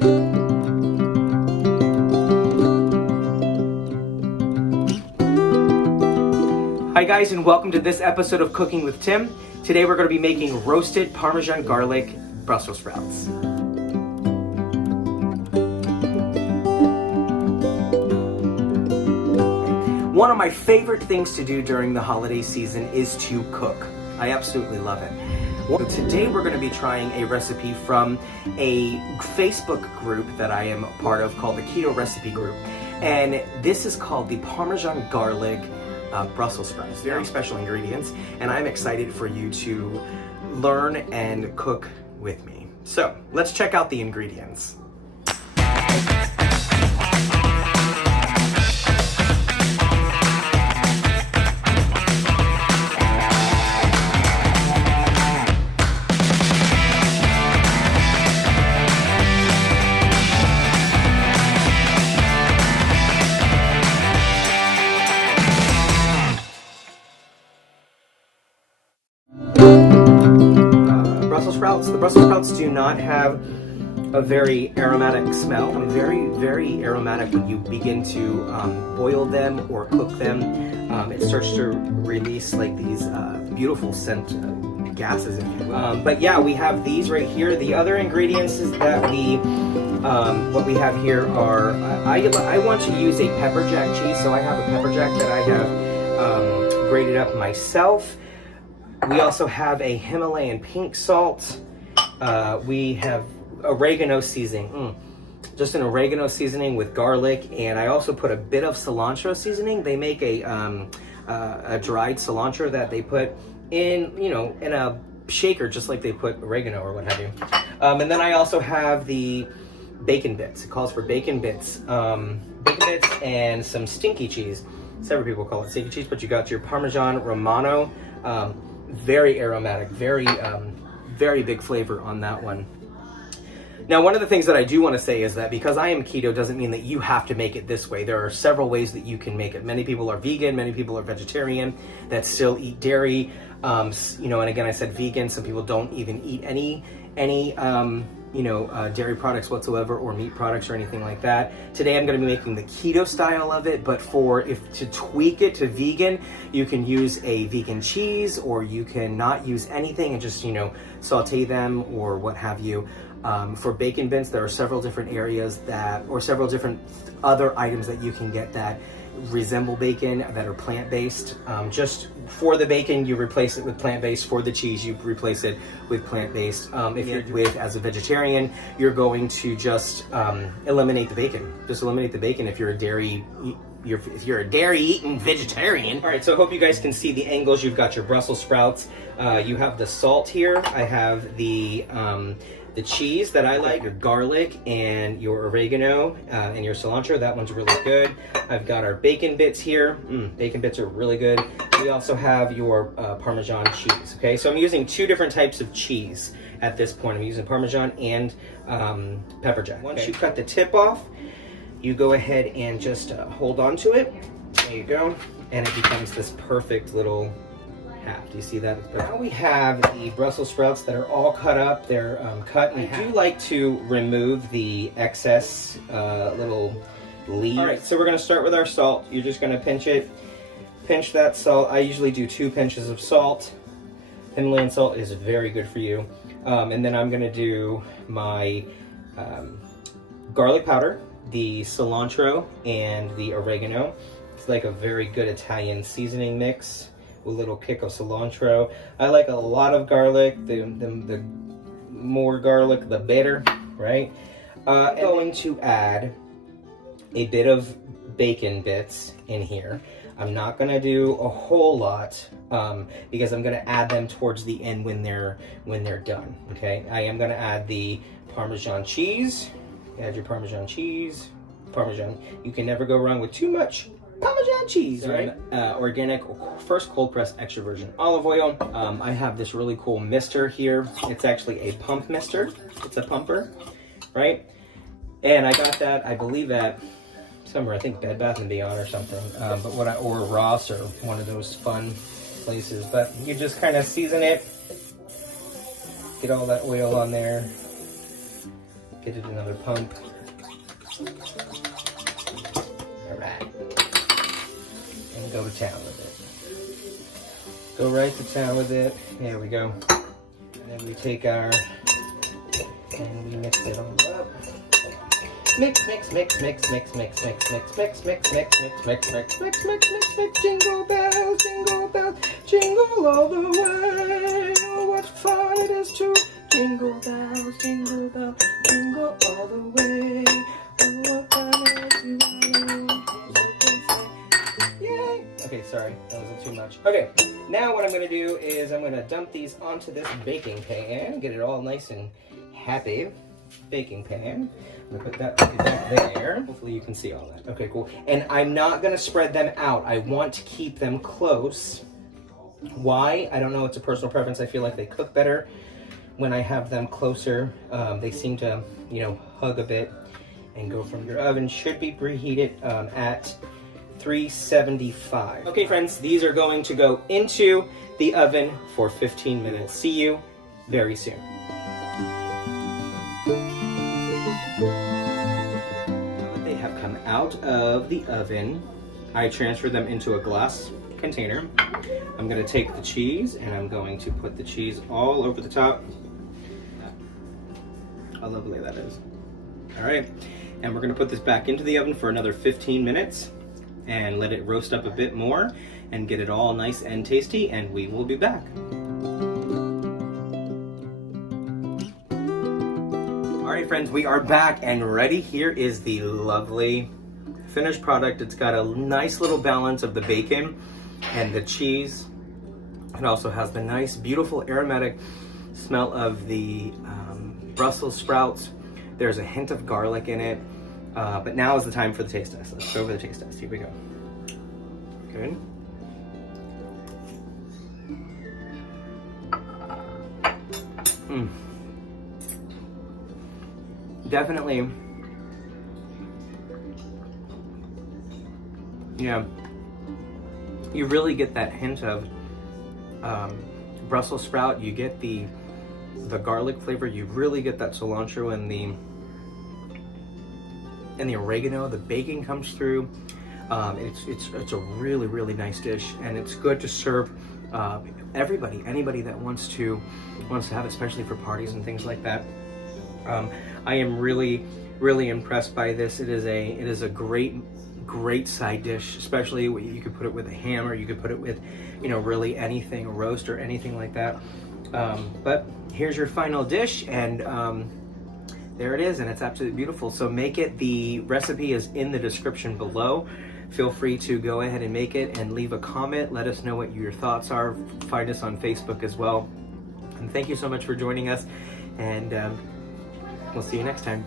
Hi guys, and welcome to this episode of Cooking with Tim. Today we're going to be making roasted Parmesan garlic Brussels sprouts. One of my favorite things to do during the holiday season is to cook. I absolutely love it. Well, today we're going to be trying a recipe from a Facebook group that I am a part of called the Keto Recipe Group. And this is called the Parmesan garlic Brussels sprouts. Very special ingredients, and I'm excited for you to learn and cook with me. So let's check out the ingredients. The Brussels sprouts do not have a very aromatic smell. Very aromatic when you begin to boil them or cook them. It starts to release like these beautiful scent gases, if you will. But yeah, we have these right here. The other ingredients is that what we have here are, I want to use a pepper jack cheese, so I have a pepper jack that I have grated up myself. We also have a Himalayan pink salt. We have oregano seasoning, just an oregano seasoning with garlic, and I also put a bit of cilantro seasoning. They make a dried cilantro that they put in, in a shaker, just like they put oregano or what have you. And then I also have the bacon bits. It calls for bacon bits and some stinky cheese. Several people call it stinky cheese, but you got your Parmesan Romano. Very aromatic, very big flavor on that one. Now, one of the things that I do want to say is that because I am keto doesn't mean that you have to make it this way. There are several ways that you can make it. Many people are vegan, many people are vegetarian that still eat dairy. And again, I said vegan. Some people don't even eat any dairy products whatsoever, or meat products or anything like that. Today I'm going to be making the keto style of it, but if to tweak it to vegan, you can use a vegan cheese, or you can not use anything and just, saute them or what have you. For bacon bits, there are several different several different other items that you can get that resemble bacon that are plant-based. Just for the bacon, you replace it with plant-based. For the cheese, you replace it with plant-based. If you're as a vegetarian, you're going to just eliminate the bacon. Just eliminate the bacon if you're a dairy. If you're a dairy-eating vegetarian. All right, so I hope you guys can see the angles. You've got your Brussels sprouts. You have the salt here. I have the cheese that I like, your garlic and your oregano and your cilantro. That one's really good. I've got our bacon bits here. Bacon bits are really good. We also have your Parmesan cheese. Okay, so I'm using two different types of cheese at this point. I'm using Parmesan and pepper jack. Once you cut the tip off, you go ahead and just hold on to it. There you go. And it becomes this perfect little half. Do you see that? Now we have the Brussels sprouts that are all cut up. They're cut in half. I do like to remove the excess little leaves. All right, so we're going to start with our salt. You're just going to pinch that salt. I usually do 2 pinches of salt. Himalayan salt is very good for you. And then I'm going to do my garlic powder, the cilantro, and the oregano. It's like a very good Italian seasoning mix with a little kick of cilantro. I like a lot of garlic. The more garlic, the better, right? I'm going to add a bit of bacon bits in here. I'm not going to do a whole lot because I'm going to add them towards the end when they're done. Okay, I am going to add the Parmesan cheese. Add your Parmesan cheese. Parmesan. You can never go wrong with too much Parmesan cheese, right? Organic, first cold pressed extra virgin olive oil. I have this really cool mister here. It's actually a pump mister. It's a pumper, right? And I got that, I believe, at somewhere, I think Bed Bath & Beyond or something, or Ross or one of those fun places. But you just kind of season it, get all that oil on there, Get it another pump. All right. And go to town with it. Go right to town with it. There we go. And then we take our, and we mix it all up. Mix, mix, mix, mix, mix, mix, mix, mix, mix, mix, mix, mix, mix, mix, mix, mix, mix, mix, jingle bells, jingle all the way. Oh, what fun it is to jingle bells, jingle all the way. Oh, what fun it is to yay! Okay, sorry, that wasn't too much. Okay, now what I'm gonna do is I'm gonna dump these onto this baking pan, get it all nice and happy. Baking pan. I'm gonna put that back there. Hopefully you can see all that. Okay, cool. And I'm not gonna spread them out. I want to keep them close. Why? I don't know. It's a personal preference. I feel like they cook better when I have them closer. They seem to, you know, hug a bit and go from your oven. Should be preheated at 375. Okay, friends, these are going to go into the oven for 15 minutes. See you very soon. They have come out of the oven. I transferred them into a glass container. I'm going to take the cheese and I'm going to put the cheese all over the top. How lovely that is. All right, and we're going to put this back into the oven for another 15 minutes and let it roast up a bit more and get it all nice and tasty, and we will be back. All right, friends, we are back and ready. Here is the lovely finished product. It's got a nice little balance of the bacon and the cheese. It also has the nice, beautiful aromatic smell of the Brussels sprouts. There's a hint of garlic in it. But now is the time for the taste test. Let's go over the taste test. Here we go. Good. Definitely, yeah, you really get that hint of Brussels sprout. You get the garlic flavor. You really get that cilantro and the oregano. The bacon comes through. It's a really, really nice dish, and it's good to serve anybody that wants to have it, especially for parties and things like that. I am really, really impressed by this. It is a great side dish, especially you could put it with a ham, or you could put it with, you know, really anything, a roast or anything like that. But here's your final dish, and there it is, and it's absolutely beautiful. So make it. The recipe is in the description below. Feel free to go ahead and make it and leave a comment. Let us know what your thoughts are. Find us on Facebook as well. And thank you so much for joining us, and we'll see you next time.